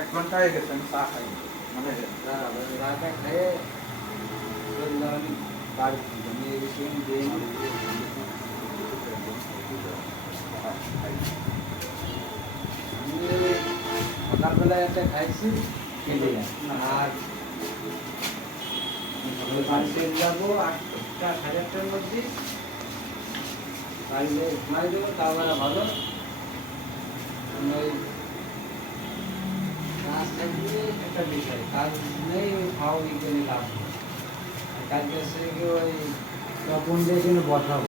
এক ঘন্টা হয়ে গেছে আমি চা খাই মানে রাতে খেয়ে আমি বাড়ি আমি এই বিষয়ে দিই আমি সকালবেলায় একটা খাইছি খেলে আর বাড়িতে যাবো 8টা 8:30টার মধ্যে বাড়িতে ঘুমাই দেবো তাও ভালো ওই কাজ থাকলে একটা বিষয় কাজ নেই খাওয়া বিজ্ঞানী লাভ কাজ আছে ওই তখন দিয়ে বসাবো